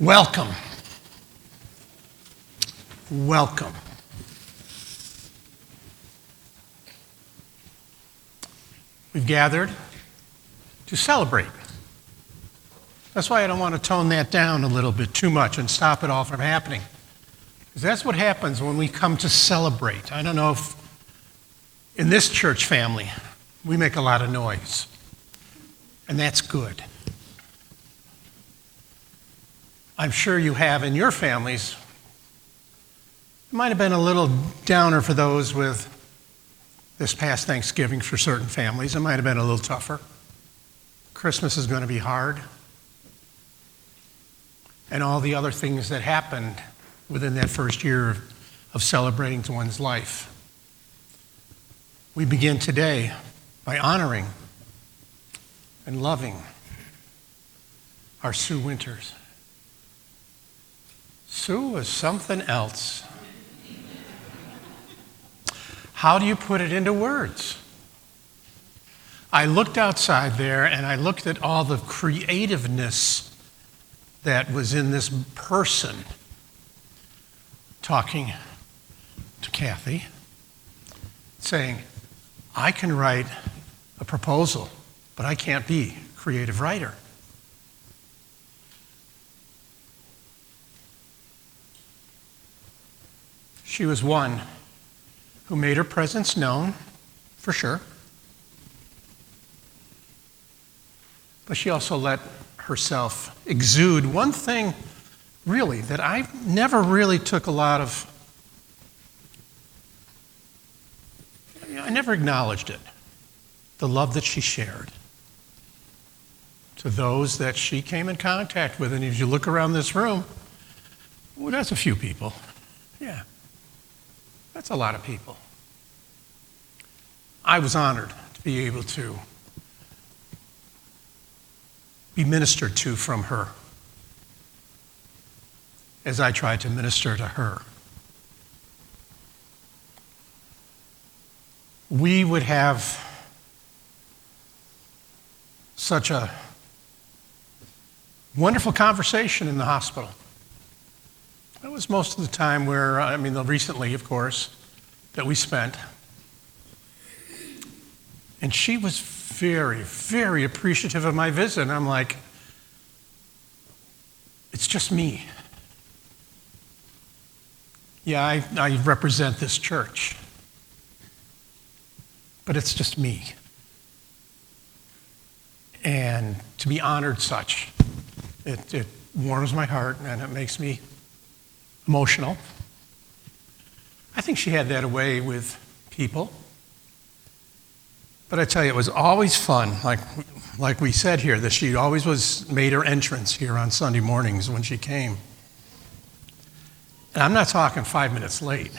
Welcome. Welcome. We've gathered to celebrate. That's why I don't want to tone that down a little bit too much and stop it all from happening. Because that's what happens when we come to celebrate. I don't know if in this church family we make a lot of noise, and that's good. I'm sure you have in your families. It might have been a little downer for those with this past Thanksgiving for certain families. It might have been a little tougher. Christmas is going to be hard. And all the other things that happened within that first year of celebrating to one's life. We begin today by honoring and loving our Sue Winters. Sue was something else. How do you put it into words? I looked outside there and I looked at all the creativeness that was in this person talking to Kathy, saying, I can write a proposal, but I can't be a creative writer. She was one who made her presence known, for sure. But she also let herself exude one thing, really, that I never really took a lot of, I never acknowledged it. The love that she shared to those that she came in contact with. And as you look around this room, well, that's a few people. Yeah. That's a lot of people. I was honored to be able to be ministered to from her as I tried to minister to her. We would have such a wonderful conversation in the hospital. That was most of the time where, recently, of course, that we spent. And she was very, very appreciative of my visit. And I'm like, it's just me. Yeah, I represent this church. But it's just me. And to be honored such, it warms my heart and it makes me emotional. I think she had that away with people. But I tell you, it was always fun, like we said here, that she always made her entrance here on Sunday mornings when she came. And I'm not talking 5 minutes late.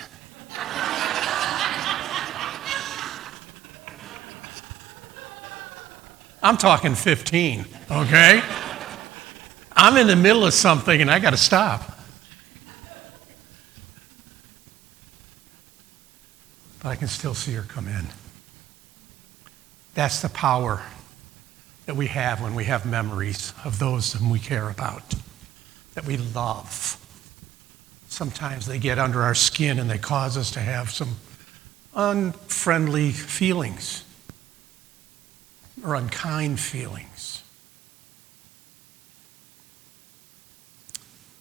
I'm talking 15, okay? I'm in the middle of something and I got to stop. But I can still see her come in. That's the power that we have when we have memories of those whom we care about, that we love. Sometimes they get under our skin and they cause us to have some unfriendly feelings or unkind feelings.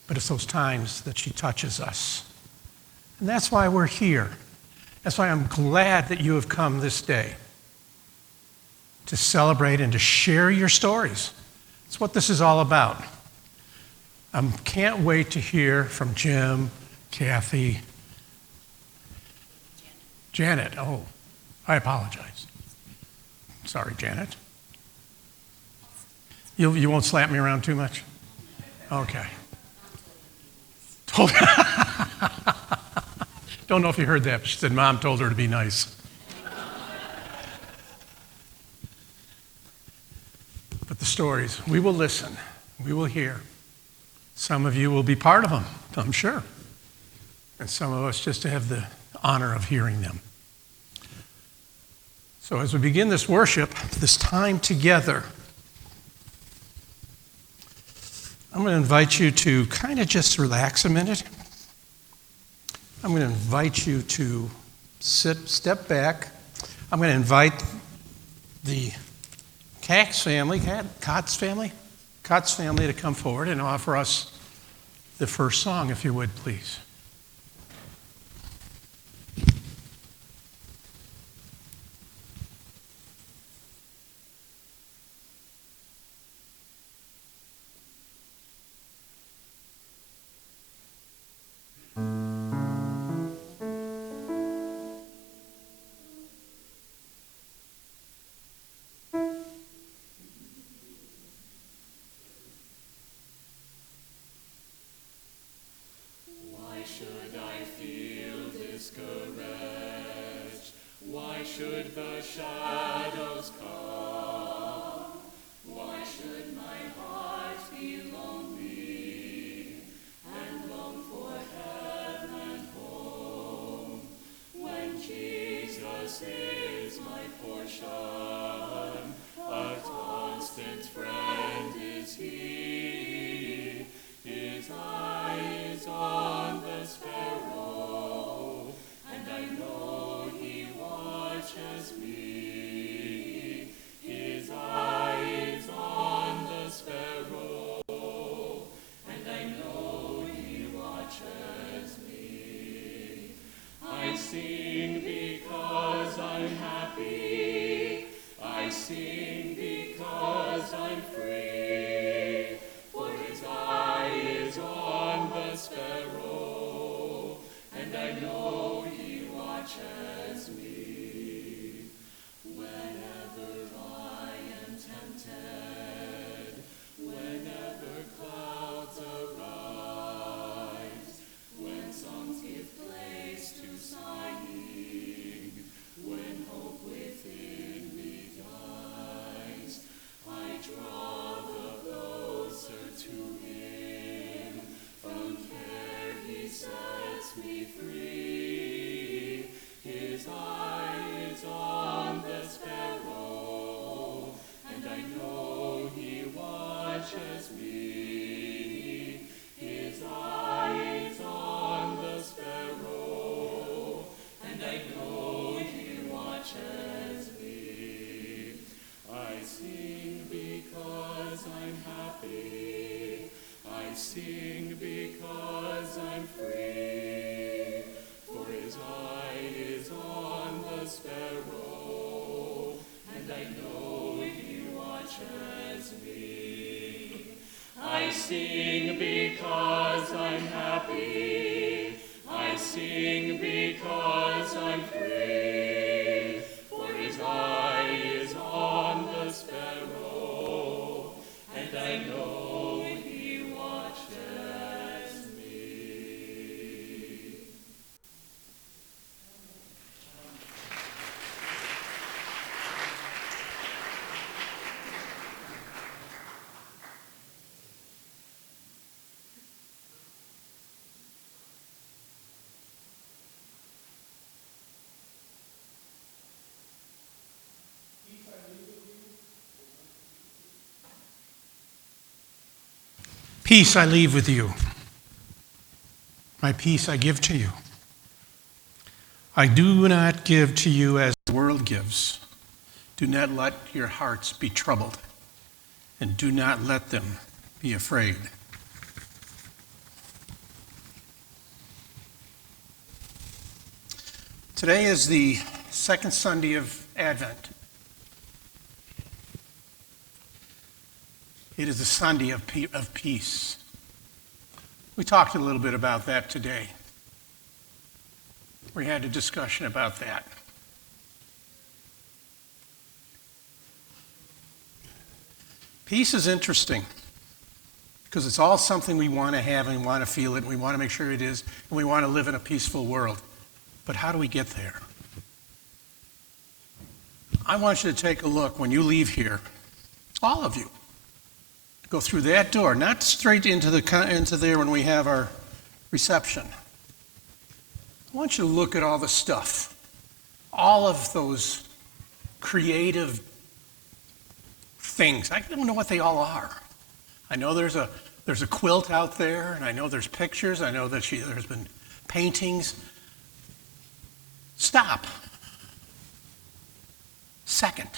But it's those times that she touches us. And that's why we're here. That's why I'm glad that you have come this day to celebrate and to share your stories. That's what this is all about. I can't wait to hear from Jim, Kathy, Janet. Oh, I apologize. Sorry, Janet. You won't slap me around too much? Okay. Don't know if you heard that, but she said Mom told her to be nice. But the stories, we will listen, we will hear. Some of you will be part of them, I'm sure. And some of us just to have the honor of hearing them. So as we begin this worship, this time together, I'm going to invite you to kind of just relax a minute. I'm going to invite you to step back. I'm going to invite the Kotz family to come forward and offer us the first song, if you would, please. Should the shadows come? Why should my heart be lonely and long for heaven and home? When Jesus is my portion, a constant friend is he. His eye is on the sparrow, and I know he watches me. His eye is on the sparrow, and I know he watches me. I sing because I'm happy. I sing because I'm free. For his eye is on the sparrow, and I know he watches me. Whenever I am tempted, whenever clouds arise, when songs give place to sighing, when hope within me dies, I draw the closer to him. From care he sets me free. His eye is on the sparrow, and I know he watches me. His eye is on the sparrow, and I know he watches me. I sing because I'm happy. I sing because I'm free. For his eye is on the sparrow, and I know he watches me. I sing because I'm happy. I sing because I'm free. For his eye is on the sparrow, and I know he watches me. Peace I leave with you. My peace I give to you. I do not give to you as the world gives. Do not let your hearts be troubled, and do not let them be afraid. Today is the second Sunday of Advent. It is the Sunday of peace. We talked a little bit about that today. We had a discussion about that. Peace is interesting because it's all something we want to have and we want to feel it and we want to make sure it is and we want to live in a peaceful world. But how do we get there? I want you to take a look when you leave here, all of you. Go through that door, not straight into there when we have our reception. I want you to look at all the stuff, all of those creative things. I don't know what they all are. I know there's There's a quilt out there, and I know there's pictures. I know that there's been paintings. Stop. Second.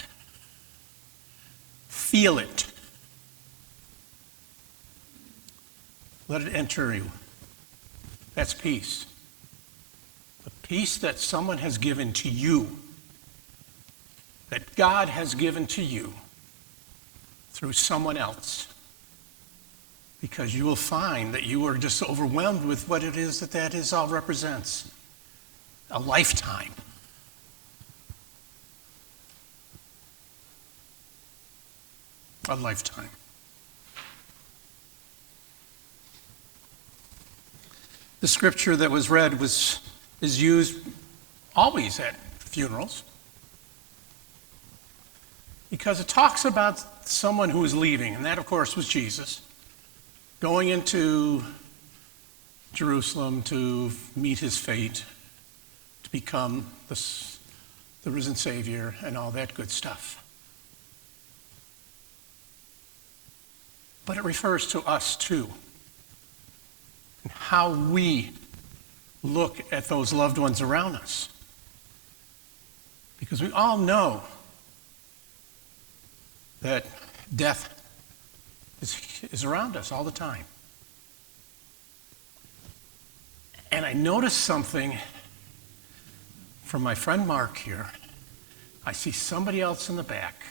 Feel it. Let it enter you. That's peace. The peace that someone has given to you, that God has given to you through someone else. Because you will find that you are just overwhelmed with what it is that is all represents. A lifetime. A lifetime. The scripture that was read is used always at funerals because it talks about someone who is leaving, and that, of course, was Jesus, going into Jerusalem to meet his fate, to become the risen Savior and all that good stuff. But it refers to us too, and how we look at those loved ones around us. Because we all know that death is around us all the time. And I noticed something from my friend Mark here. I see somebody else in the back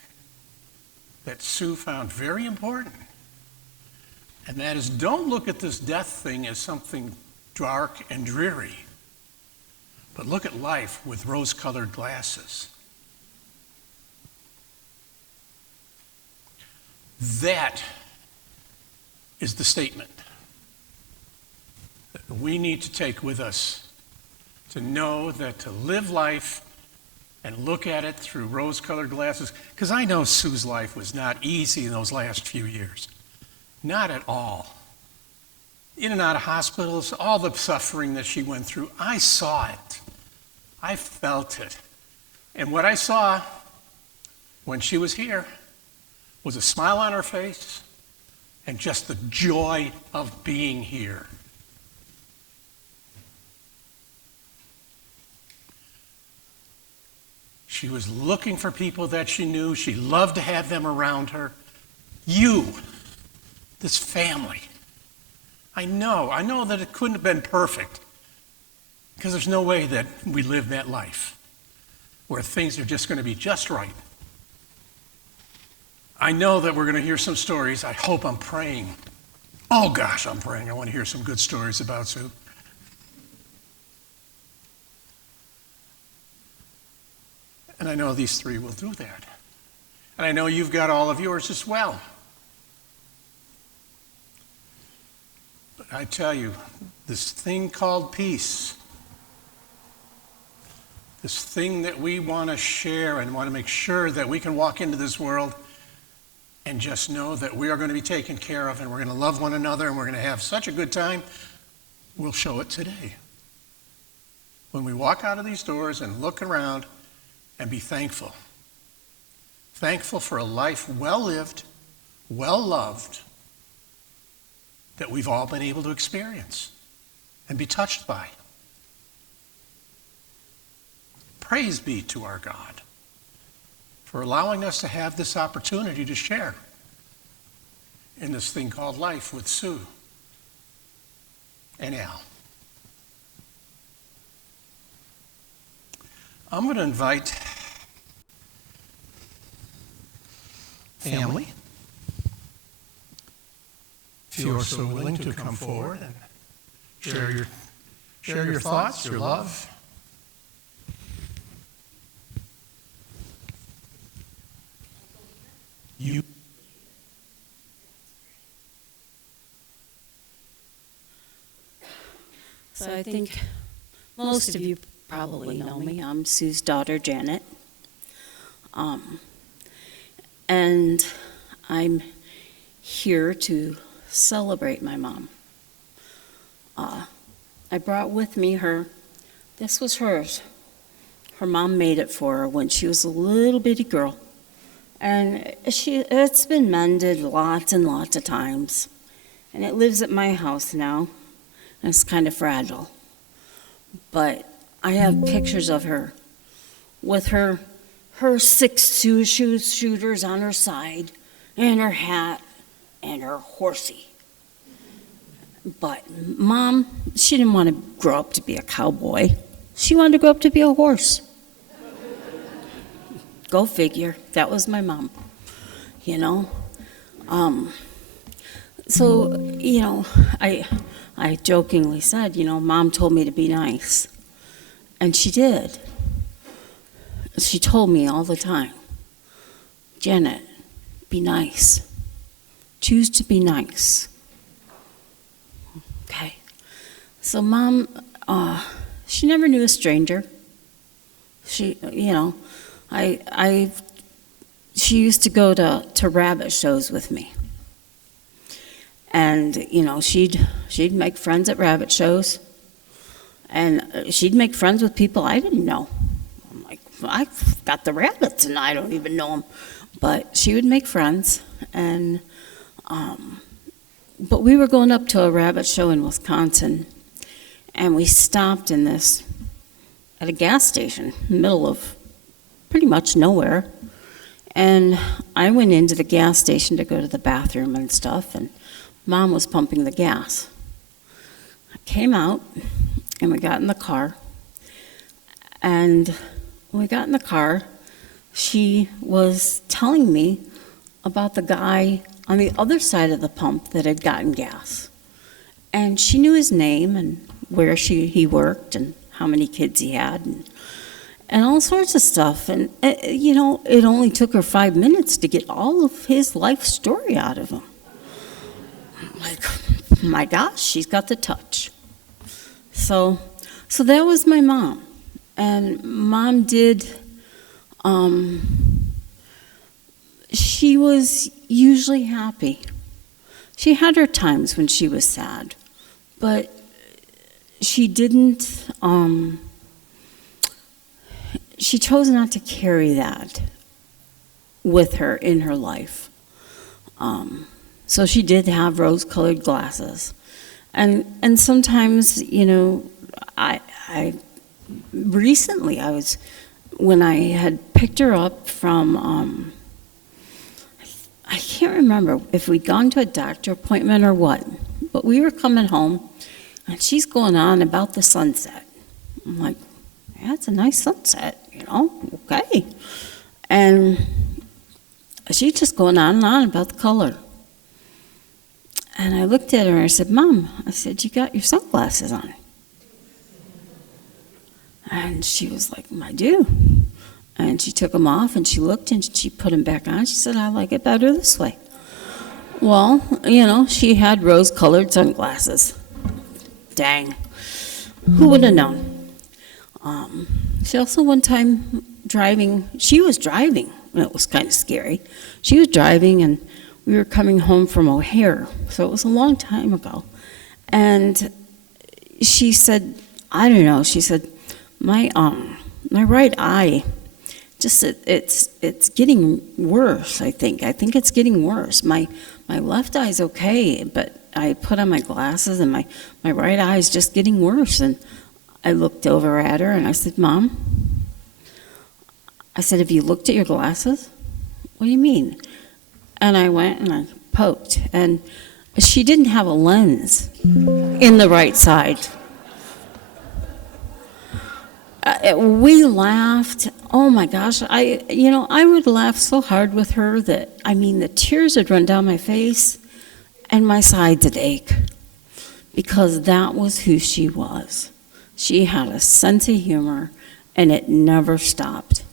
that Sue found very important. And that is, don't look at this death thing as something dark and dreary, but look at life with rose-colored glasses. That is the statement that we need to take with us, to know that to live life and look at it through rose-colored glasses, because I know Sue's life was not easy in those last few years. Not at all. In and out of hospitals, all the suffering that she went through, I saw it. I felt it. And what I saw when she was here was a smile on her face and just the joy of being here. She was looking for people that she knew. She loved to have them around her. You, this family. I know that it couldn't have been perfect, because there's no way that we live that life where things are just going to be just right. I know that we're going to hear some stories. I hope, I'm praying. Oh gosh, I'm praying. I want to hear some good stories about Sue. And I know these three will do that. And I know you've got all of yours as well. But I tell you, this thing called peace, this thing that we want to share and want to make sure that we can walk into this world and just know that we are going to be taken care of and we're going to love one another and we're going to have such a good time, we'll show it today. When we walk out of these doors and look around and be thankful. Thankful for a life well lived, well loved, that we've all been able to experience and be touched by. Praise be to our God for allowing us to have this opportunity to share in this thing called life with Sue and Al. I'm going to invite family, if you are so willing to come forward and share your thoughts, your love. You. So I think most of you probably know me. I'm Sue's daughter, Janet. And I'm here to celebrate my mom. I brought with me this was hers. Her mom made it for her when she was a little bitty girl. And it's been mended lots and lots of times. and it lives at my house now, and it's kind of fragile. But I have pictures of her with her 6 shooters on her side, and her hat, and her horsey. But Mom, she didn't want to grow up to be a cowboy. She wanted to grow up to be a horse. Go figure. That was my mom, you know. So, you know, I jokingly said, you know, Mom told me to be nice. And she did. She told me all the time, Janet, be nice. Choose to be nice. Okay. So Mom, she never knew a stranger. She, you know, she used to go to rabbit shows with me. And, you know, she'd make friends at rabbit shows. And she'd make friends with people I didn't know. I'm like, I've got the rabbits and I don't even know them. But she would make friends. And, but we were going up to a rabbit show in Wisconsin. And we stopped at a gas station, in the middle of pretty much nowhere. And I went into the gas station to go to the bathroom and stuff, and Mom was pumping the gas. I came out, and we got in the car. And when we got in the car, she was telling me about the guy on the other side of the pump that had gotten gas. And she knew his name and where he worked and how many kids he had and all sorts of stuff. And, you know, it only took her 5 minutes to get all of his life story out of him. Like, my gosh, she's got the touch. So that was my mom. And Mom did, she was usually happy. She had her times when she was sad, but she didn't, she chose not to carry that with her in her life. So she did have rose-colored glasses. And sometimes, you know, when I had picked her up from, I can't remember if we'd gone to a doctor appointment or what, but we were coming home, and she's going on about the sunset. I'm like, yeah, it's a nice sunset, you know, okay. And she's just going on and on about the color. And I looked at her and I said, Mom, I said, you got your sunglasses on. And she was like, I do. And she took them off and she looked and she put them back on. She said, I like it better this way. Well, you know, she had rose-colored sunglasses. Dang. Who would have known? She also one time she was driving, and it was kind of scary. She was driving and we were coming home from O'Hare, so it was a long time ago. And she said, I don't know, she said, my right eye, just it's getting worse, I think. I think it's getting worse. My left eye's okay, but I put on my glasses and my right eye is just getting worse. And I looked over at her and I said, Mom, I said, have you looked at your glasses? What do you mean? And I went and I poked, and she didn't have a lens in the right side. We laughed. Oh my gosh, I would laugh so hard with her that, I mean, the tears would run down my face and my sides would ache, because that was who she was. She had a sense of humor, and it never stopped.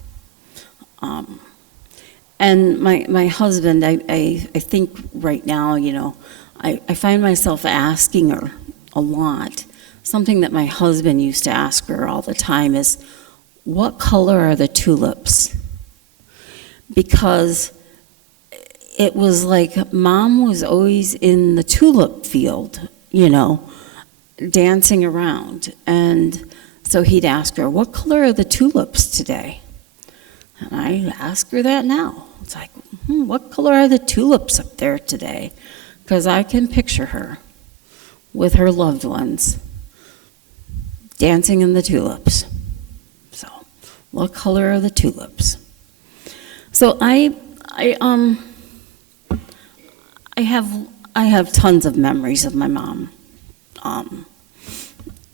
And my husband, I think right now, you know, I find myself asking her a lot. Something that my husband used to ask her all the time is, what color are the tulips? Because it was like Mom was always in the tulip field, you know, dancing around. And so he'd ask her, what color are the tulips today? And I ask her that now. It's like, what color are the tulips up there today? because I can picture her with her loved ones dancing in the tulips. So, what color are the tulips? So I have tons of memories of my mom.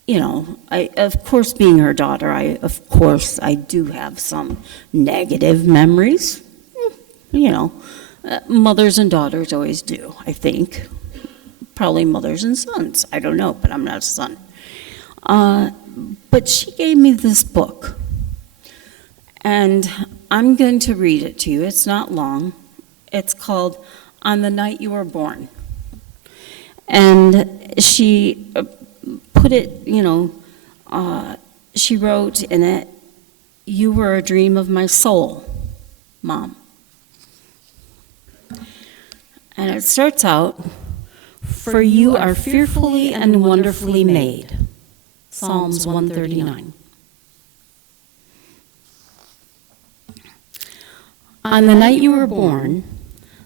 You know, of course, being her daughter, I do have some negative memories. You know, mothers and daughters always do, I think. Probably mothers and sons. I don't know, but I'm not a son. But she gave me this book, and I'm going to read it to you. It's not long. It's called On the Night You Were Born. And she put it, you know, she wrote in it, "You were a dream of my soul, Mom." And it starts out, "For you are fearfully and wonderfully made." Psalms 139. On the night you were born,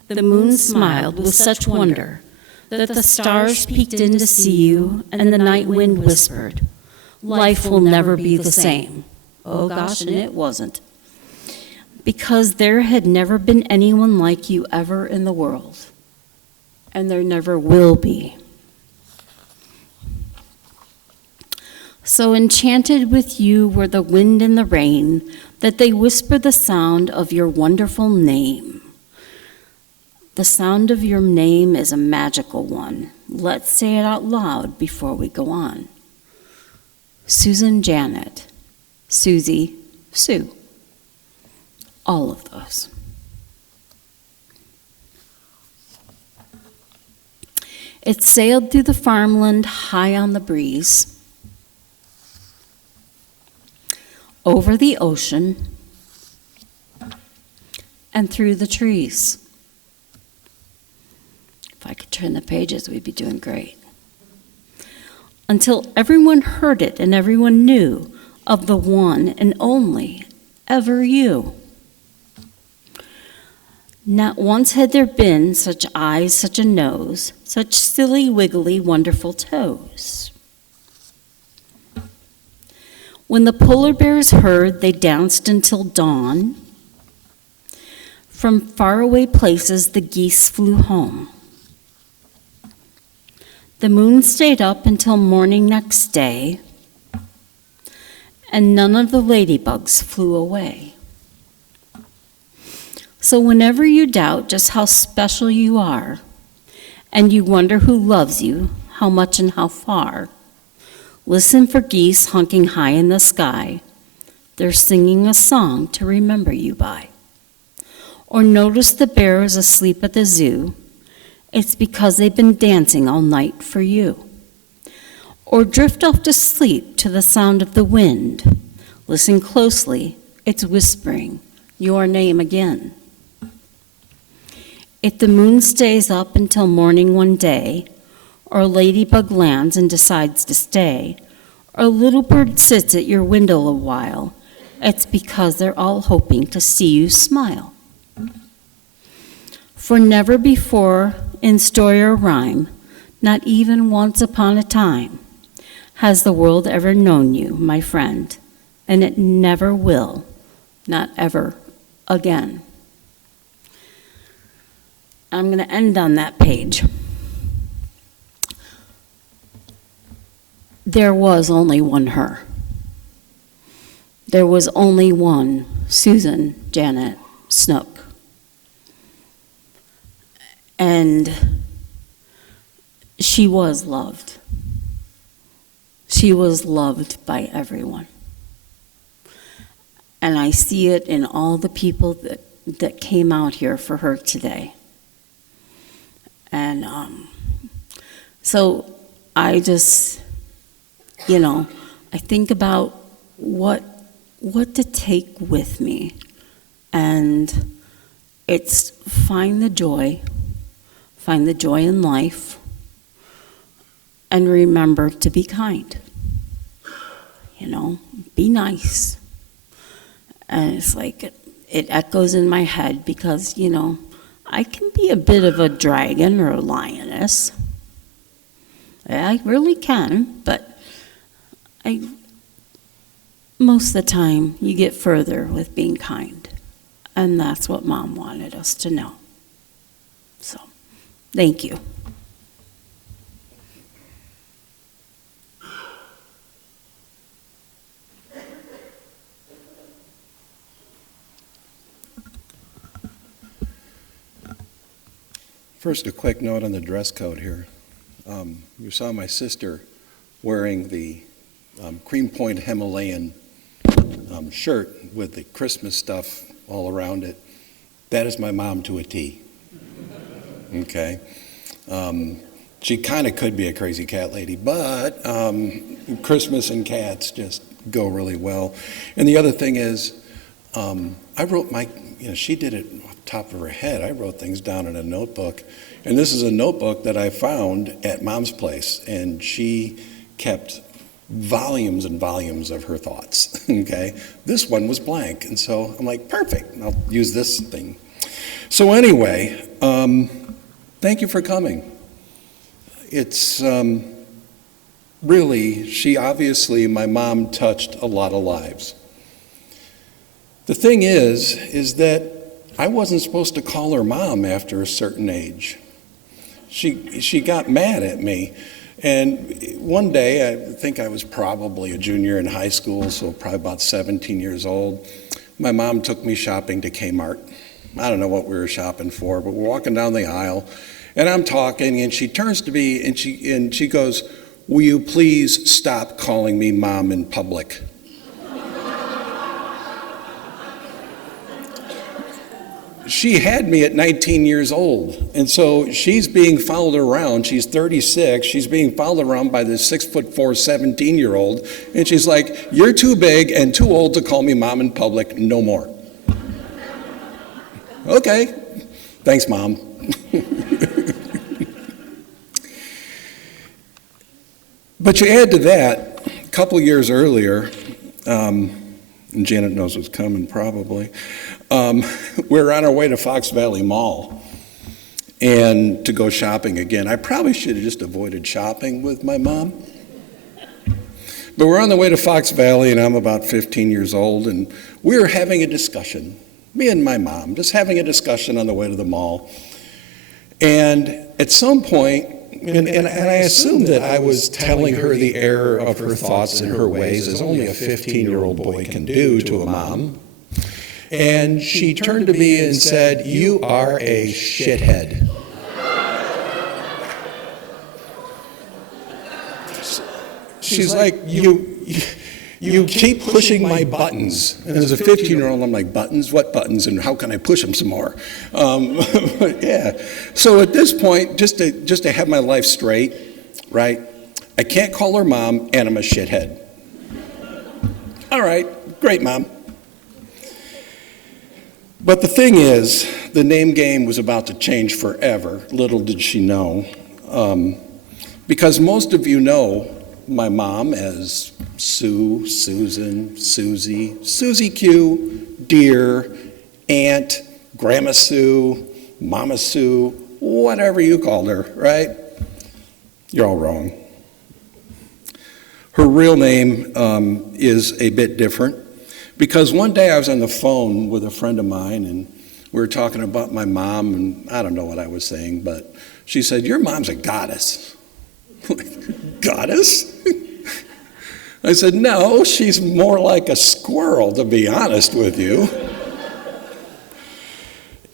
the moon smiled with such wonder that the stars peeked in to see you, and the night wind whispered, "Life will never be the same." Oh gosh, and it wasn't. Because there had never been anyone like you ever in the world, and there never will be. So enchanted with you were the wind and the rain, that they whisper the sound of your wonderful name. The sound of your name is a magical one. Let's say it out loud before we go on. Susan, Janet, Susie, Sue. All of those. It sailed through the farmland high on the breeze, over the ocean, and through the trees. If I could turn the pages, we'd be doing great. Until everyone heard it and everyone knew of the one and only ever you. Not once had there been such eyes, such a nose, such silly, wiggly, wonderful toes. When the polar bears heard, they danced until dawn. From faraway places, the geese flew home. The moon stayed up until morning next day, and none of the ladybugs flew away. So whenever you doubt just how special you are, and you wonder who loves you, how much and how far, listen for geese honking high in the sky. They're singing a song to remember you by. Or notice the bears asleep at the zoo. It's because they've been dancing all night for you. Or drift off to sleep to the sound of the wind. Listen closely, it's whispering your name again. If the moon stays up until morning one day, or a ladybug lands and decides to stay, or a little bird sits at your window a while, it's because they're all hoping to see you smile. For never before in story or rhyme, not even once upon a time, has the world ever known you, my friend, and it never will, not ever again. I'm going to end on that page. There was only one her. There was only one Susan Janet Snook. And she was loved. She was loved by everyone. And I see it in all the people that came out here for her today. And so I just, I think about what to take with me. And it's find the joy in life, and remember to be kind. Be nice. And it's like it echoes in my head because, I can be a bit of a dragon or a lioness. I really can, but most of the time you get further with being kind. And that's what Mom wanted us to know. So, thank you. First, a quick note on the dress code here. You saw my sister wearing the Cream Point Himalayan shirt with the Christmas stuff all around it. That is my mom to a T. Okay? She kind of could be a crazy cat lady, but Christmas and cats just go really well. And the other thing is, I wrote she did it off the top of her head. I wrote things down in a notebook. And this is a notebook that I found at Mom's place. And she kept volumes and volumes of her thoughts, okay? This one was blank. And so I'm like, perfect, I'll use this thing. So anyway, thank you for coming. It's really, my mom touched a lot of lives. The thing is that I wasn't supposed to call her mom after a certain age. She got mad at me. And one day, I think I was probably a junior in high school, so probably about 17 years old, my mom took me shopping to Kmart. I don't know what we were shopping for, but we're walking down the aisle, and I'm talking, and she turns to me, and she goes, "Will you please stop calling me Mom in public?" She had me at 19 years old, and so she's being followed around. She's 36. She's being followed around by this 6'4", 17-year-old, and she's like, "You're too big and too old to call me Mom in public, no more." Okay, thanks, Mom. But you add to that, a couple years earlier, and Janet knows what's coming probably, we're on our way to Fox Valley Mall and to go shopping again. I probably should have just avoided shopping with my mom. But we're on the way to Fox Valley, and I'm about 15 years old, and we were having a discussion, me and my mom, just having a discussion on the way to the mall. And at some point, and I assumed that I was telling her the error of her thoughts and her ways, as only a 15-year-old boy can do to a mom. And she turned to me and said, "You are a shithead." She's like, you keep pushing my buttons. And as a 15-year-old, I'm like, buttons? What buttons? And how can I push them some more? Yeah. So at this point, just to have my life straight, right, I can't call her mom, and I'm a shithead. All right, great, Mom. But the thing is, the name game was about to change forever. Little did she know. Because most of you know my mom as Sue, Susan, Susie, Susie Q, Dear, Aunt, Grandma Sue, Mama Sue, whatever you called her, right? You're all wrong. Her real name is a bit different. Because one day I was on the phone with a friend of mine, and we were talking about my mom, and I don't know what I was saying, but she said, "Your mom's a goddess." Goddess? I said, "No, she's more like a squirrel, to be honest with you."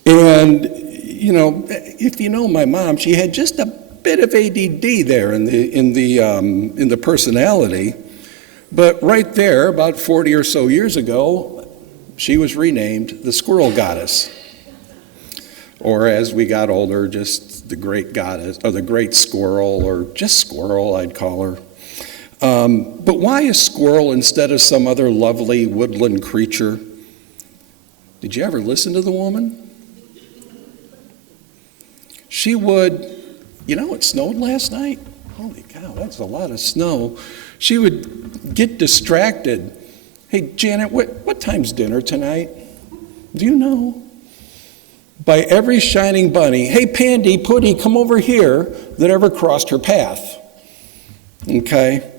And, if you know my mom, she had just a bit of ADD there in the personality. But right there, about 40 or so years ago, she was renamed the Squirrel Goddess. Or as we got older, just the Great Goddess, or the Great Squirrel, or just Squirrel, I'd call her. But why a squirrel instead of some other lovely woodland creature? Did you ever listen to the woman? She would, it snowed last night? Holy cow, that's a lot of snow. She would get distracted. "Hey, Janet, what time's dinner tonight? Do you know?" by every shining bunny, hey, Pandy, Putty, come over here, that ever crossed her path. Okay?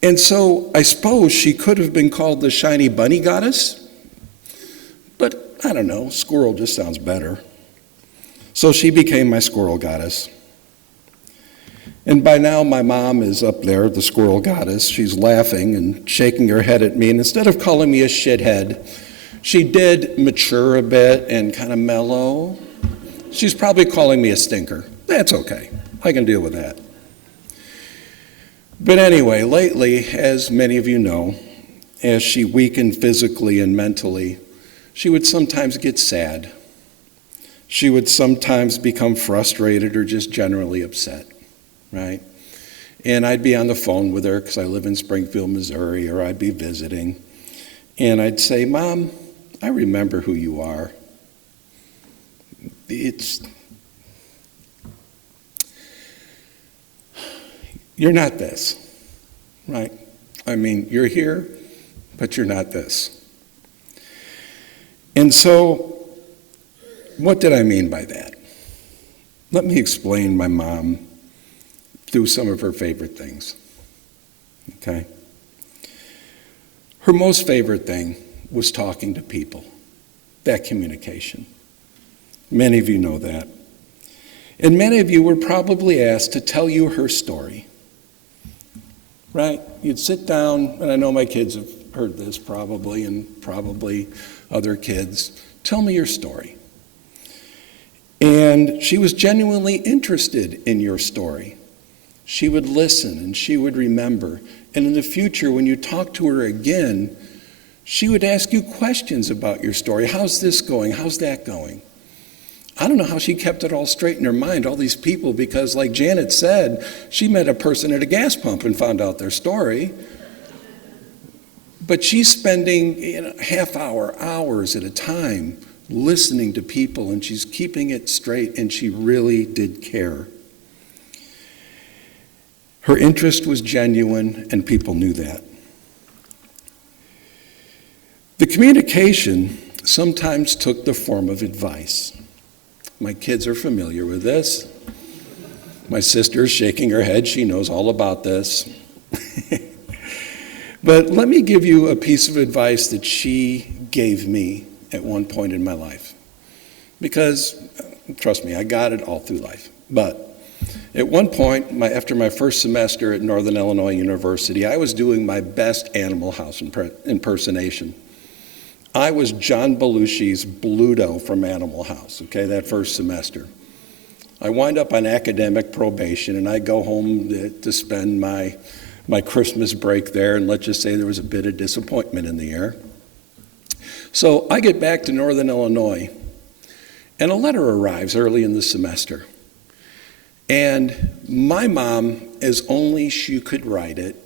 And so I suppose she could have been called the shiny bunny goddess, but I don't know, squirrel just sounds better. So she became my squirrel goddess. And by now my mom is up there, the squirrel goddess. She's laughing and shaking her head at me, and instead of calling me a shithead, she did mature a bit and kind of mellow. She's probably calling me a stinker. That's okay. I can deal with that. But anyway, lately, as many of you know, as she weakened physically and mentally, she would sometimes get sad. She would sometimes become frustrated or just generally upset, right? And I'd be on the phone with her because I live in Springfield, Missouri, or I'd be visiting. And I'd say, Mom, I remember who you are. You're not this, right? I mean, you're here, but you're not this. And so, what did I mean by that? Let me explain my mom through some of her favorite things, okay? Her most favorite thing was talking to people, that communication. Many of you know that. And many of you were probably asked to tell you her story, right? You'd sit down, and I know my kids have heard this probably, and probably other kids. Tell me your story. And she was genuinely interested in your story. She would listen and she would remember. And in the future, when you talk to her again, she would ask you questions about your story. How's this going? How's that going? I don't know how she kept it all straight in her mind, all these people, because like Janet said, she met a person at a gas pump and found out their story. But she's spending half hour, hours at a time listening to people, and she's keeping it straight, and she really did care. Her interest was genuine, and people knew that. The communication sometimes took the form of advice. My kids are familiar with this. My sister's shaking her head. She knows all about this. But let me give you a piece of advice that she gave me at one point in my life. Because, trust me, I got it all through life. But at one point, after my first semester at Northern Illinois University, I was doing my best Animal House impersonation. I was John Belushi's Bluto from Animal House, okay, that first semester. I wind up on academic probation, and I go home to spend my Christmas break there, and let's just say there was a bit of disappointment in the air. So I get back to Northern Illinois, and a letter arrives early in the semester. And my mom, as only she could write it,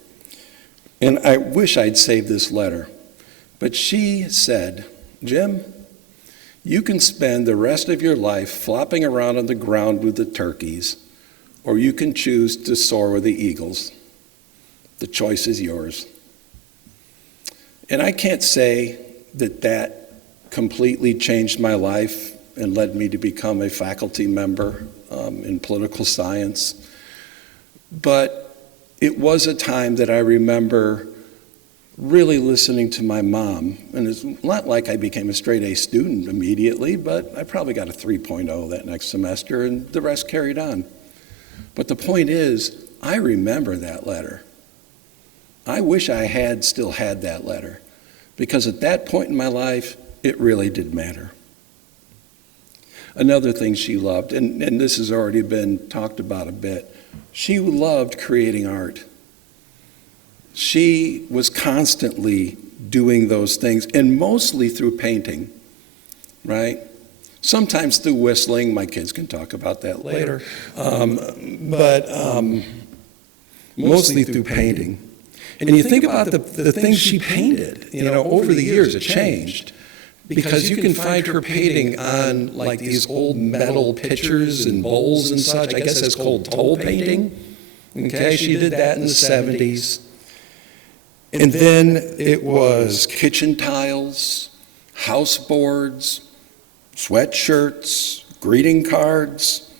and I wish I'd saved this letter, but she said, Jim, you can spend the rest of your life flopping around on the ground with the turkeys, or you can choose to soar with the eagles. The choice is yours. And I can't say that completely changed my life and led me to become a faculty member in political science. But it was a time that I remember really listening to my mom. And it's not like I became a straight A student immediately, but I probably got a 3.0 that next semester, and the rest carried on. But the point is, I remember that letter. I wish I had still had that letter, because at that point in my life, it really did matter. Another thing she loved, and this has already been talked about a bit, she loved creating art. She was constantly doing those things, and mostly through painting, right? Sometimes through whistling. My kids can talk about that later. But mostly through painting. And you think about the things she painted, over the years it changed. Because you can find her painting on like these old metal pitchers and bowls and such. I guess that's called toll painting. Okay, she did that in the 70s. And then it was kitchen tiles, houseboards, sweatshirts, greeting cards,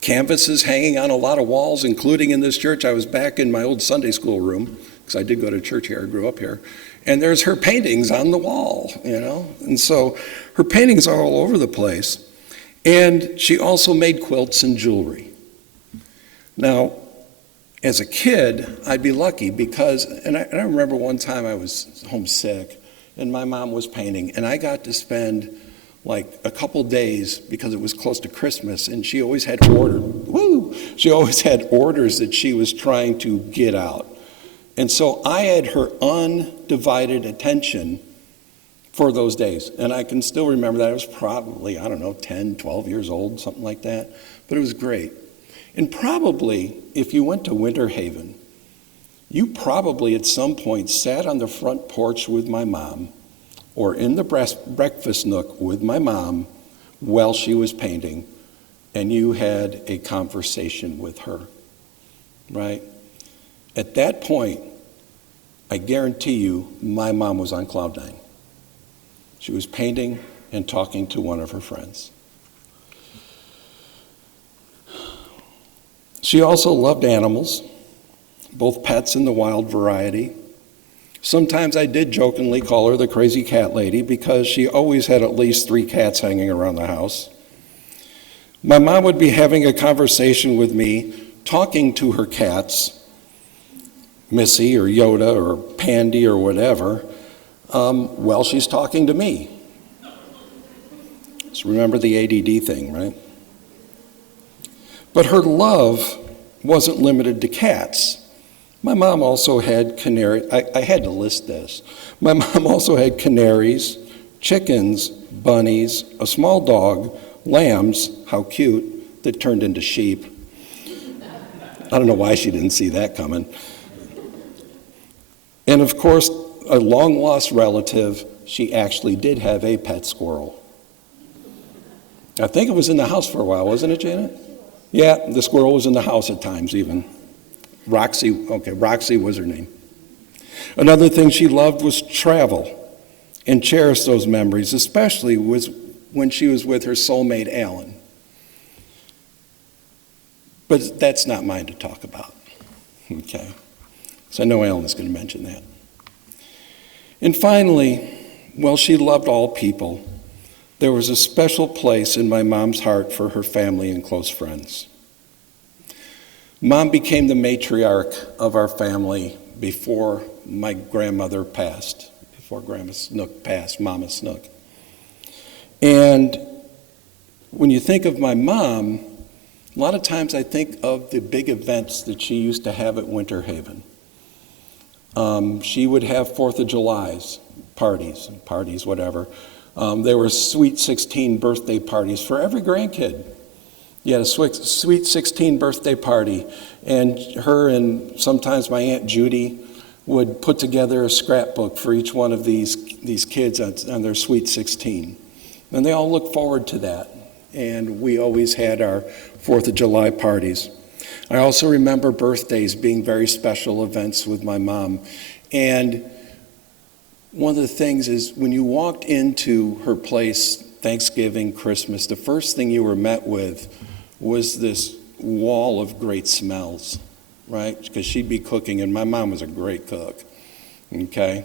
canvases hanging on a lot of walls, including in this church. I was back in my old Sunday school room, because I did go to church here, I grew up here, and there's her paintings on the wall, and so her paintings are all over the place. And she also made quilts and jewelry. Now, as a kid, I'd be lucky because, and I remember one time I was homesick, and my mom was painting, and I got to spend like a couple days because it was close to Christmas, and she always had she always had orders that she was trying to get out. And so I had her undivided attention for those days. And I can still remember that. I was probably, 10, 12 years old, something like that. But it was great. And probably, if you went to Winter Haven, you probably at some point sat on the front porch with my mom or in the breakfast nook with my mom while she was painting, and you had a conversation with her, right? At that point, I guarantee you, my mom was on cloud nine. She was painting and talking to one of her friends. She also loved animals, both pets and the wild variety. Sometimes I did jokingly call her the crazy cat lady because she always had at least 3 cats hanging around the house. My mom would be having a conversation with me, talking to her cats, Missy or Yoda or Pandy or whatever, while she's talking to me. So remember the ADD thing, right? But her love wasn't limited to cats. My mom also had canaries. I had to list this. My mom also had canaries, chickens, bunnies, a small dog, lambs, how cute, that turned into sheep. I don't know why she didn't see that coming. And of course, a long-lost relative, she actually did have a pet squirrel. I think it was in the house for a while, wasn't it, Janet? Yeah, the squirrel was in the house at times even. Roxy was her name. Another thing she loved was travel and cherished those memories, especially was when she was with her soulmate, Alan. But that's not mine to talk about, okay? So I know Alan's going to mention that. And finally, while she loved all people, there was a special place in my mom's heart for her family and close friends. Mom became the matriarch of our family before my grandmother passed, before Grandma Snook passed, Mama Snook. And when you think of my mom, a lot of times I think of the big events that she used to have at Winter Haven. She would have 4th of July's parties, whatever. There were Sweet 16 birthday parties for every grandkid. You had a Sweet 16 birthday party, and her and sometimes my Aunt Judy would put together a scrapbook for each one of these kids on their Sweet 16. And they all looked forward to that. And we always had our 4th of July parties. I also remember birthdays being very special events with my mom. And one of the things is when you walked into her place, Thanksgiving, Christmas, the first thing you were met with was this wall of great smells, right? Because she'd be cooking, and my mom was a great cook, okay?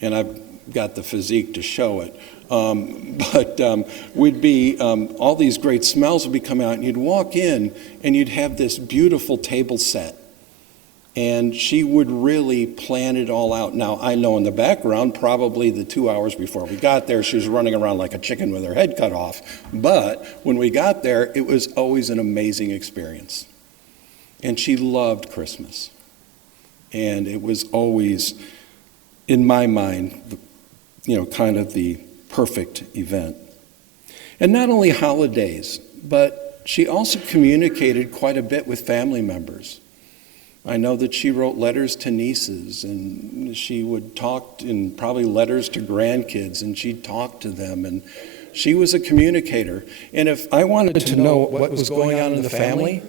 And I've got the physique to show it. We'd be, all these great smells would be coming out, and you'd walk in, and you'd have this beautiful table set. And she would really plan it all out. Now, I know in the background, probably the 2 hours before we got there, she was running around like a chicken with her head cut off. But when we got there, it was always an amazing experience. And she loved Christmas. And it was always, in my mind, kind of the perfect event. And not only holidays, but she also communicated quite a bit with family members. I know that she wrote letters to nieces, and she would talk in probably letters to grandkids, and she'd talk to them, and she was a communicator. And if I wanted to know what was going on in the family,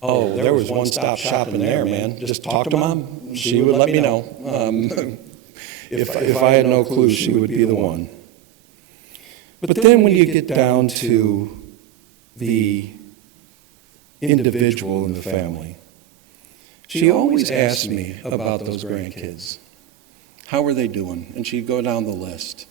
there was one-stop shopping there, man. Just talk to Mom. She would let me know. If I had no clue, she would be the one. But then when you get down to the individual in the family, she always asked me about those grandkids. How are they doing? And she'd go down the list.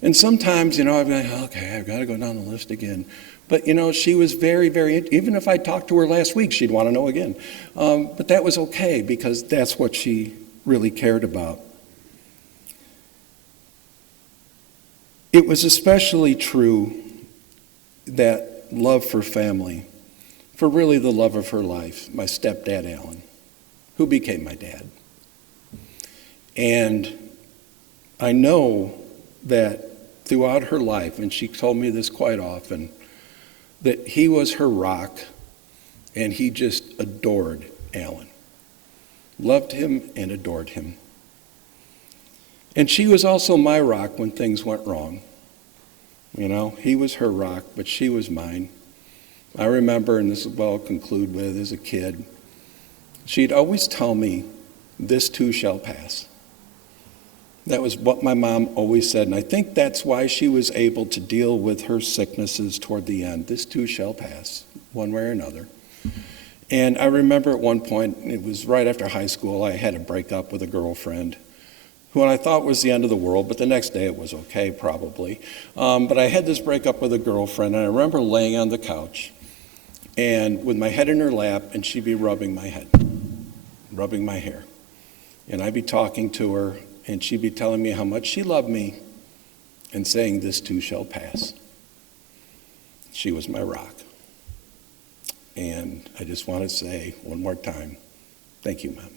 And sometimes, I'd be like, okay, I've got to go down the list again. But, she was very, very, even if I talked to her last week, she'd want to know again. But that was okay because that's what she really cared about. It was especially true, that love for family, for really the love of her life, my stepdad, Alan, who became my dad. And I know that throughout her life, and she told me this quite often, that he was her rock, and he just adored Alan, loved him and adored him. And she was also my rock when things went wrong. He was her rock, but she was mine. I remember, and this is what I'll conclude with, as a kid, she'd always tell me, this too shall pass. That was what my mom always said, and I think that's why she was able to deal with her sicknesses toward the end. This too shall pass, one way or another. And I remember at one point, it was right after high school, I had a breakup with a girlfriend who I thought was the end of the world, but the next day it was okay, probably. But I had this breakup with a girlfriend, and I remember laying on the couch and with my head in her lap, and she'd be rubbing my head, rubbing my hair. And I'd be talking to her, and she'd be telling me how much she loved me and saying, this too shall pass. She was my rock. And I just want to say one more time, thank you, Mom.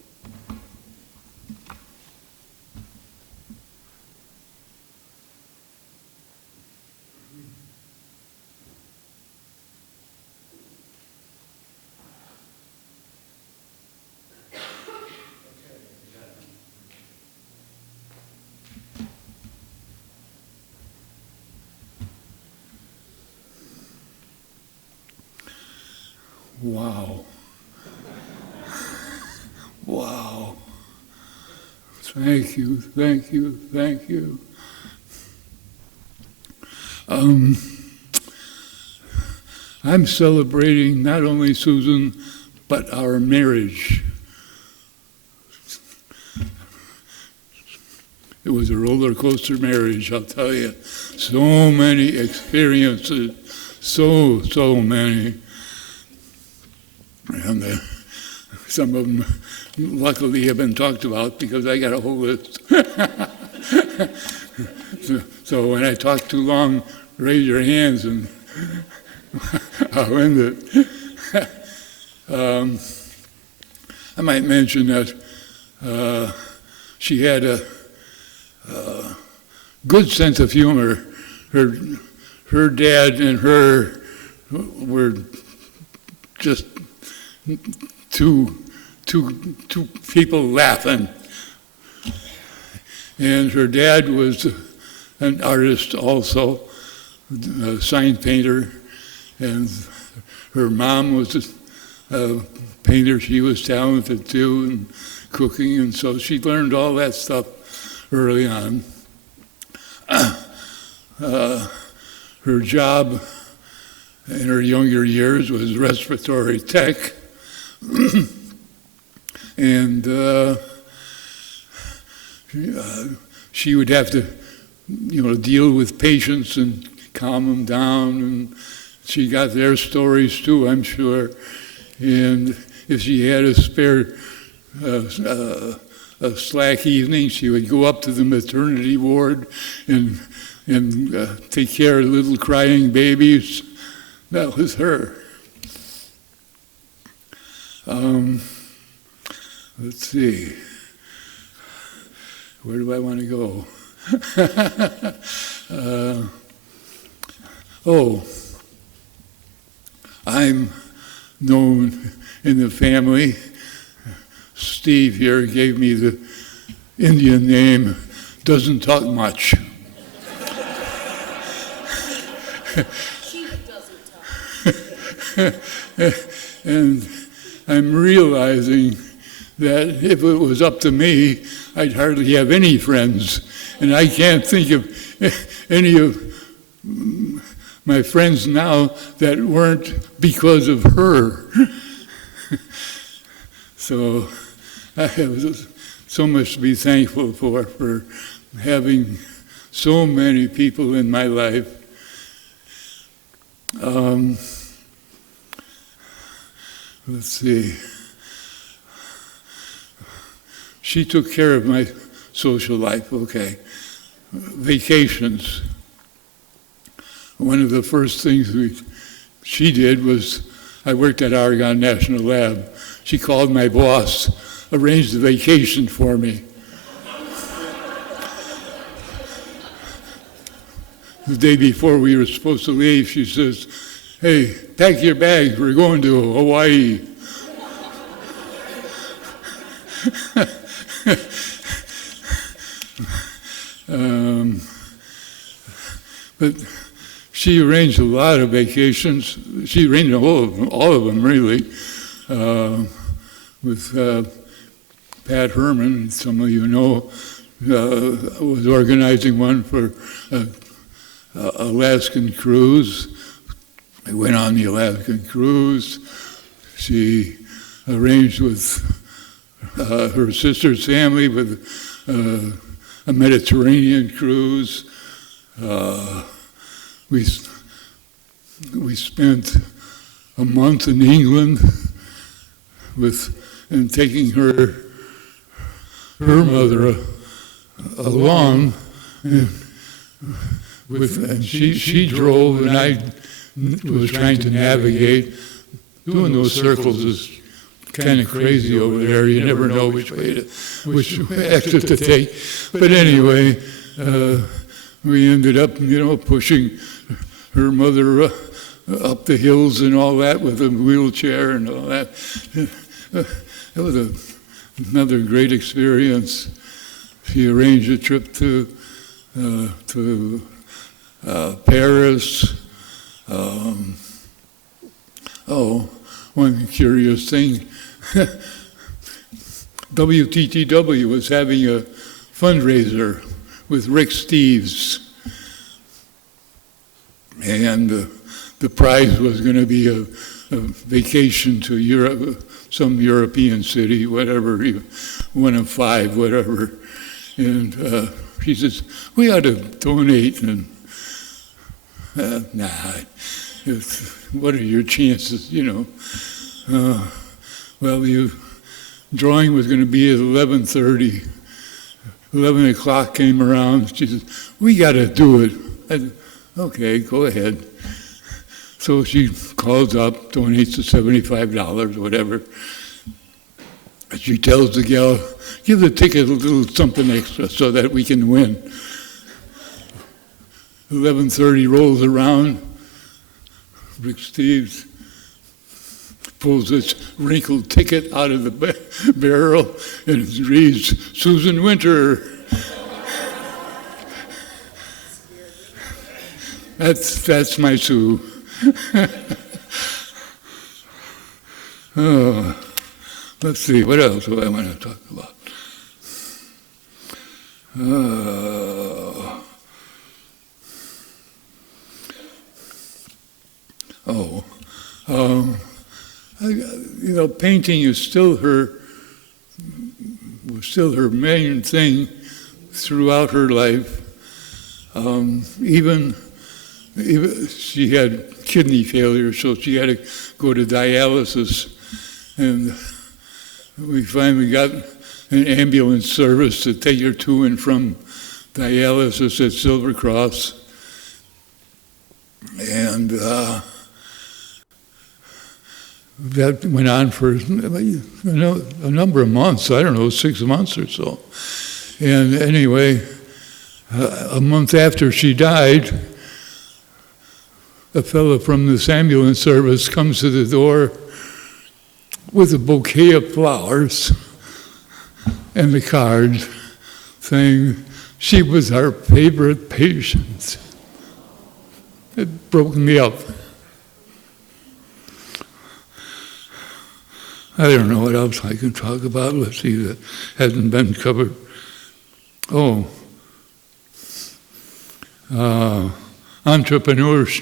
Wow. Wow. Thank you, thank you, thank you. I'm celebrating not only Susan, but our marriage. It was a roller coaster marriage, I'll tell you. So many experiences, so many. And some of them, luckily, have been talked about because I got a whole list. so when I talk too long, raise your hands and I'll end it. I might mention that she had a good sense of humor. Her dad and her were just two people laughing. And her dad was an artist also, a sign painter, and her mom was a painter. She was talented too, and cooking, and so she learned all that stuff early on. Her job in her younger years was respiratory tech. And she would have to, deal with patients and calm them down. And she got their stories too, I'm sure. And if she had a spare, a slack evening, she would go up to the maternity ward and take care of little crying babies. That was her. Let's see. Where do I want to go? I'm known in the family. Steve here gave me the Indian name, doesn't talk much. And I'm realizing that if it was up to me, I'd hardly have any friends. And I can't think of any of my friends now that weren't because of her. So I have so much to be thankful for having so many people in my life. Let's see. She took care of my social life, okay. Vacations. One of the first things she did was, I worked at Argonne National Lab. She called my boss, arranged a vacation for me. The day before we were supposed to leave, she says, "Hey, pack your bags, we're going to Hawaii." But she arranged a lot of vacations. She arranged all of them really, with Pat Herman, some of you know, was organizing one for Alaskan cruise. I went on the Alaskan cruise. She arranged with her sister's family with a Mediterranean cruise. We spent a month in England and taking her mother along, and she drove and I was trying to navigate. Doing those circles is kind of crazy over there. You never know which exit to take. But anyway, we ended up, pushing her mother up the hills and all that with a wheelchair and all that. That was another great experience. She arranged a trip to Paris. One curious thing. WTTW was having a fundraiser with Rick Steves. And the prize was going to be a vacation to Europe, some European city, whatever, one of 5, whatever. And she says, "We ought to donate." And what are your chances, Well, the drawing was going to be at 11:30. 11 o'clock came around. She says, "We got to do it." I said, "Okay, go ahead." So she calls up, donates the $75, whatever. And she tells the gal, "Give the ticket a little something extra so that we can win." 11:30 rolls around. Rick Steves pulls this wrinkled ticket out of the barrel and it reads, "Susan Winter." That's my Sue. Let's see, what else do I want to talk about? Painting is still her main thing throughout her life. Even she had kidney failure, so she had to go to dialysis, and we finally got an ambulance service to take her to and from dialysis at Silver Cross, and that went on for a number of months, I don't know, 6 months or so. And anyway, a month after she died, a fellow from this ambulance service comes to the door with a bouquet of flowers and the card saying, "She was our favorite patient." It broke me up. I don't know what else I can talk about. Let's see, that hasn't been covered. entrepreneurs.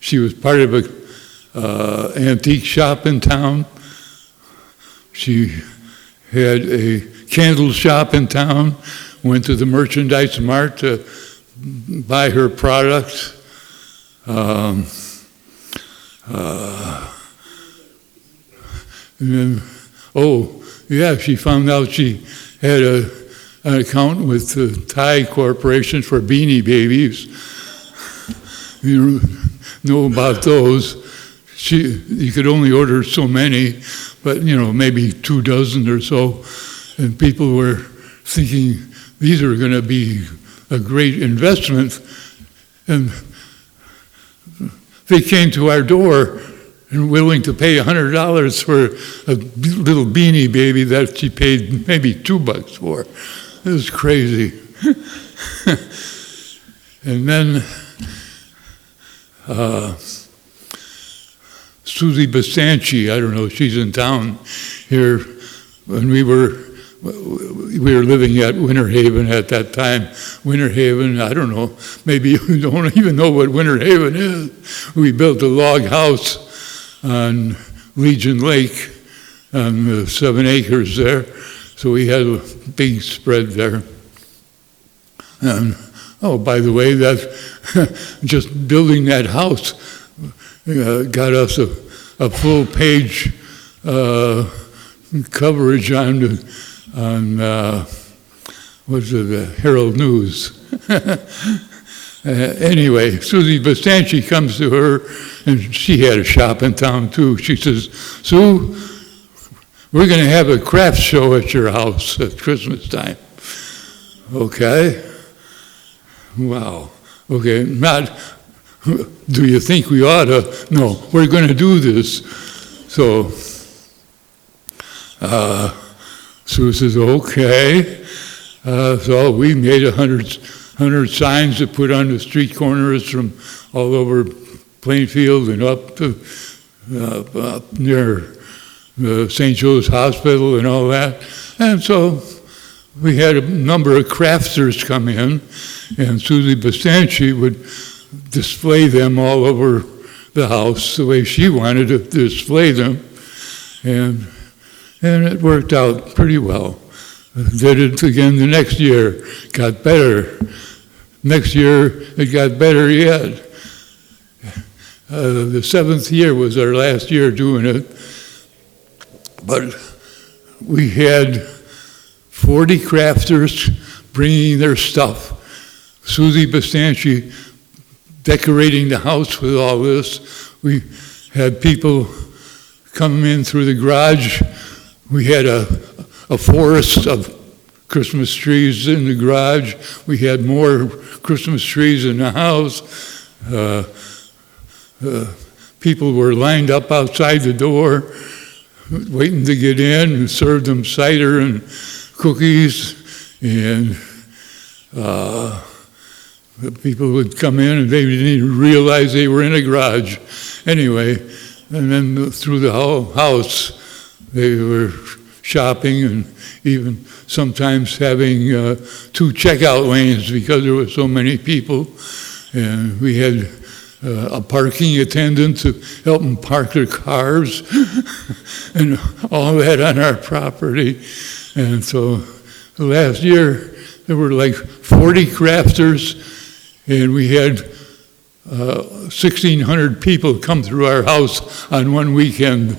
She was part of a antique shop in town. She had a candle shop in town, went to the merchandise mart to buy her products. And then, she found out she had an account with the Thai Corporation for Beanie Babies. You know about those. You could only order so many, but maybe 24 or so. And people were thinking these are going to be a great investment. And they came to our door and willing to pay $100 for a little Beanie Baby that she paid maybe $2 for. It was crazy. And then Susie Bastanchi, I don't know, she's in town here. When we were living at Winter Haven at that time. Winter Haven, I don't know, maybe you don't even know what Winter Haven is. We built a log house on Legion Lake on 7 acres there. So we had a big spread there. And, by the way, that just building that house got us a full page coverage on the Herald News. Anyway, Susie Bastanchi comes to her, and she had a shop in town too. She says, "Sue, we're going to have a craft show at your house at Christmas time." Okay. Wow. Okay. Not, do you think we ought to? No, we're going to do this. So Sue says, okay. So we made 100 signs to put on the street corners from all over Plainfield and up to up near the St. Joe's Hospital and all that. And so we had a number of crafters come in, and Susie Bastanchi would display them all over the house the way she wanted to display them. And it worked out pretty well. Did it again the next year, got better. Next year, it got better yet. The 7th year was our last year doing it. But we had 40 crafters bringing their stuff. Susie Bastanchi decorating the house with all this. We had people come in through the garage. We had a forest of Christmas trees in the garage. We had more Christmas trees in the house. People were lined up outside the door, waiting to get in, and served them cider and cookies. And people would come in, and they didn't even realize they were in a garage. Anyway, and then through the whole house, they were shopping and even sometimes having 2 checkout lanes because there were so many people. And we had a parking attendant to help them park their cars and all that on our property. And so the last year, there were like 40 crafters, and we had 1,600 people come through our house on one weekend.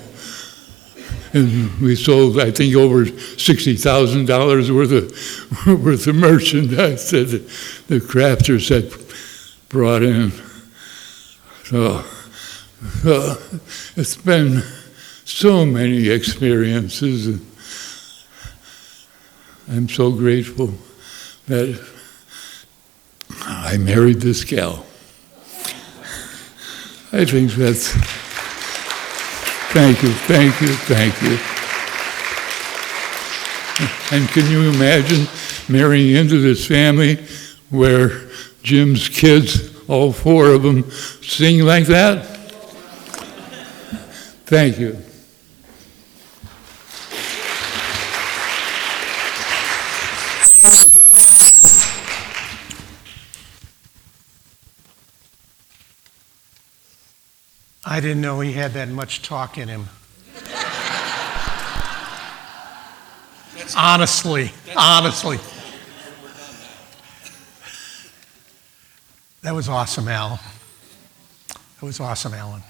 And we sold, I think, over $60,000 worth of merchandise that the crafters had brought in. So it's been so many experiences. I'm so grateful that I married this gal. I think that's, thank you. And can you imagine marrying into this family where Jim's kids, all 4 of them, sing like that? Thank you. I didn't know he had that much talk in him. Honestly. That was awesome, Al. That was awesome, Alan.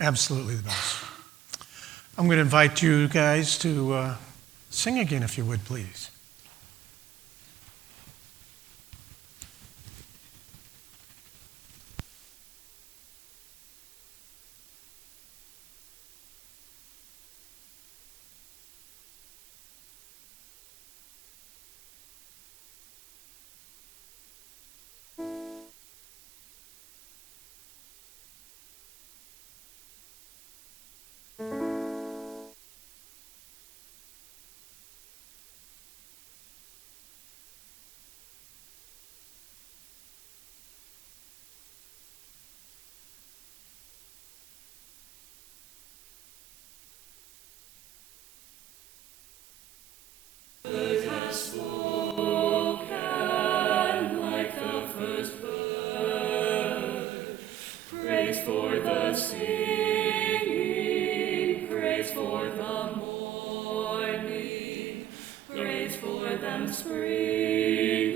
Absolutely the best. I'm going to invite you guys to sing again, if you would, please. Springing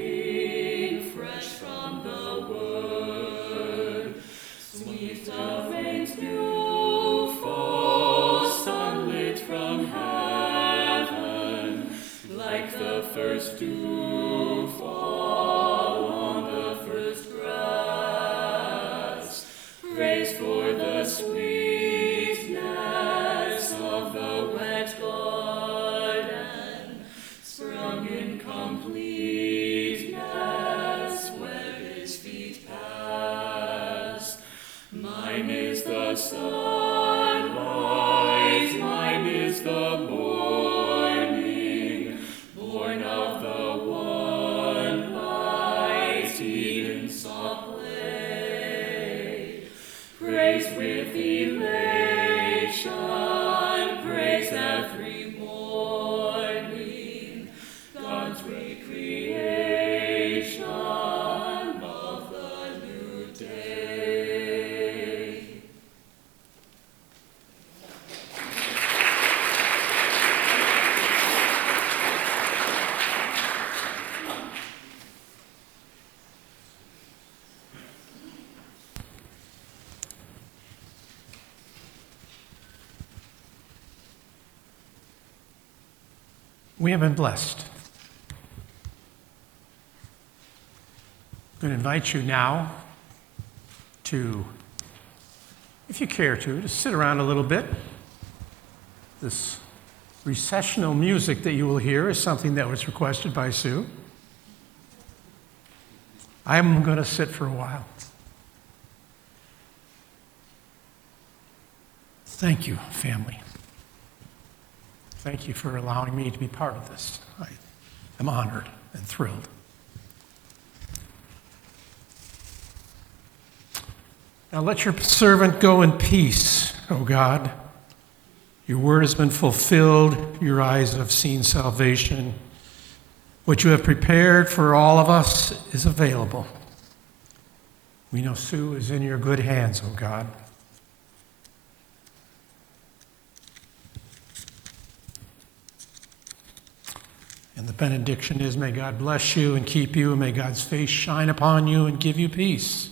fresh from the word, sweet the rain's new fall, sunlit from heaven, like the first dew fall on the first grass. Praise for the sweetness of the wet garden, sprung in completeness where his feet pass. Mine is the sunlight, mine is the morning, born of the one light, Eden saw play. Praise with elation, praise every morning, God's recreation of the new day. We have been blessed. I'm going to invite you now to, if you care to sit around a little bit. This recessional music that you will hear is something that was requested by Sue. I'm going to sit for a while. Thank you, family. Thank you for allowing me to be part of this. I am honored and thrilled. Now let your servant go in peace, O God. Your word has been fulfilled. Your eyes have seen salvation. What you have prepared for all of us is available. We know Sue is in your good hands, O God. And the benediction is, may God bless you and keep you, and may God's face shine upon you and give you peace.